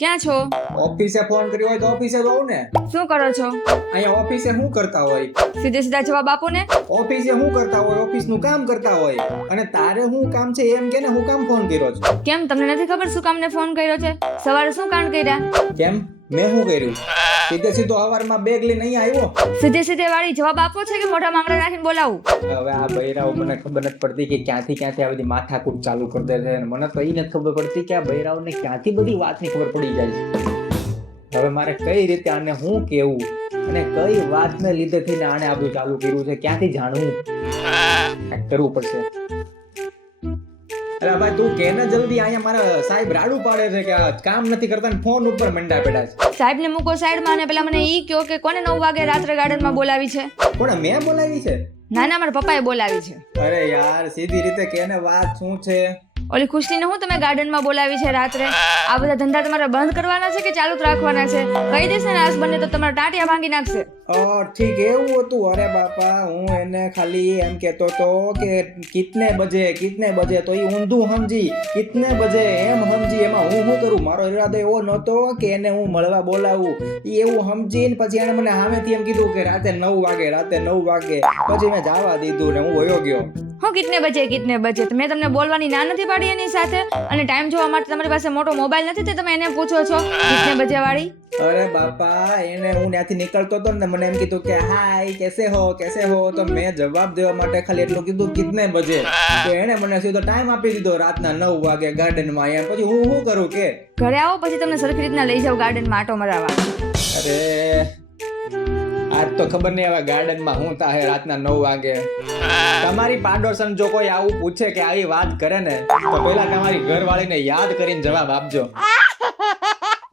ક્યાં છો? ઓફિસે ફોન કર્યો હોય તો ઓફિસે જાવ ને. શું કરો છો? અહીંયા ઓફિસે શું કરતા હોય? સીધે સીધા જવાબ આપો ને. ઓફિસે શું કરતા હોય? ઓફિસનું કામ કરતા હોય. અને તારે શું કામ છે એમ કે ને, હું કામ ફોન કર્યો છે? કેમ તમને નથી ખબર શું કામને ફોન કર્યો છે? સવારે શું કાંડ કર્યા? કેમ મેં શું કર્યું? સીધે સીધો સવારમાં બેગ લઈને અહીંયા આવ્યો. સીધે સીધે વાળી જવાબ આપો છે કે મોઢા માંગડા રાખીને બોલાવું? હવે આ બૈરાઓ મને ખબર નથી પડતી કે ક્યાંથી આ બધી માથાકૂટ ચાલુ કરી દે છે. અને મને તો એ નથી ખબર પડતી કે આ બૈરાઓને ક્યાંથી બધી વાતની ખબર પડી જાય છે. હવે મારે કઈ રીતે આને હું કેવું અને કઈ વાતને લીધે થઈને આને આ બધું ચાલુ કર્યું છે, ક્યાંથી જાણવું? કાંઈક કરવું પડશે. અરે ભાઈ તું કે ને જલ્દી, અહીંયા મારા સાહેબ રાડું પાડે છે કે આ કામ નથી કરતા ને ફોન ઉપર મંડા પડ્યા છે. સાહેબને મૂકો સાઈડમાં અને પેલા મને ઈ કહો કે કોને 9 વાગે રાત્રે ગાર્ડનમાં બોલાવી છે? કોણે મેં બોલાવી છે? ના ના, મારા પપ્પાએ બોલાવી છે. અરે યાર સીધી રીતે કે ને વાત શું છે? ઓલી ખુશલીને હું તમે ગાર્ડનમાં બોલાવી છે રાત્રે? આ બધા ધંધા તમારે બંધ કરવાના છે કે ચાલુ જ રાખવાના છે? કહી દેશે ને આજ બંને તો તમારા ટાટિયા ભાંગી નાખશે. ઠીક એવું હતું? અરે બાપા હું એને ખાલી એમ કહેતો તો કે કિતને બજે તો એ ઊંધું સમજી કિતને બજે એમ સમજી. એમાં હું શું કરું? મારો ઈરાદો એવો નહોતો કે એને હું મળવા બોલાવું. એ એવું સમજીને પછી એને મને સામેથી એમ કીધું કે રાતે 9 વાગે. પછી મેં જવા દીધું ને હું વયો ગયો. હું કિતને બજે તો મેં તમને બોલવાની ના નથી પાડી એની સાથે? અને ટાઈમ જોવા માટે તમારી પાસે મોટો મોબાઈલ નથી તે તમે એને પૂછો છો કિતને બજે વાળી? અરે બાપા એને હું ત્યાંથી નીકળતો હતો ને મને એમ કીધું કે હાય કેસે હો તો મેં જવાબ દેવા માટે ખાલી એટલું કીધું કિતને બજે. તો એને મને સીધો ટાઈમ આપી દીધો રાતના 9 વાગે ગાર્ડનમાં. એમ પછી હું શું કરું કે ઘરે આવો પછી તમને સરખી રીતના લઈ જાવ ગાર્ડનમાં આટો મરાવા. અરે આજ તો ખબર નહીં હવે ગાર્ડનમાં હું થાય રાતના 9 વાગે. તમારી પાડોશન જો કોઈ આવું પૂછે કે આવી વાત કરે ને તો પહેલા તમારી ઘરવાળીને યાદ કરીને જવાબ આપજો.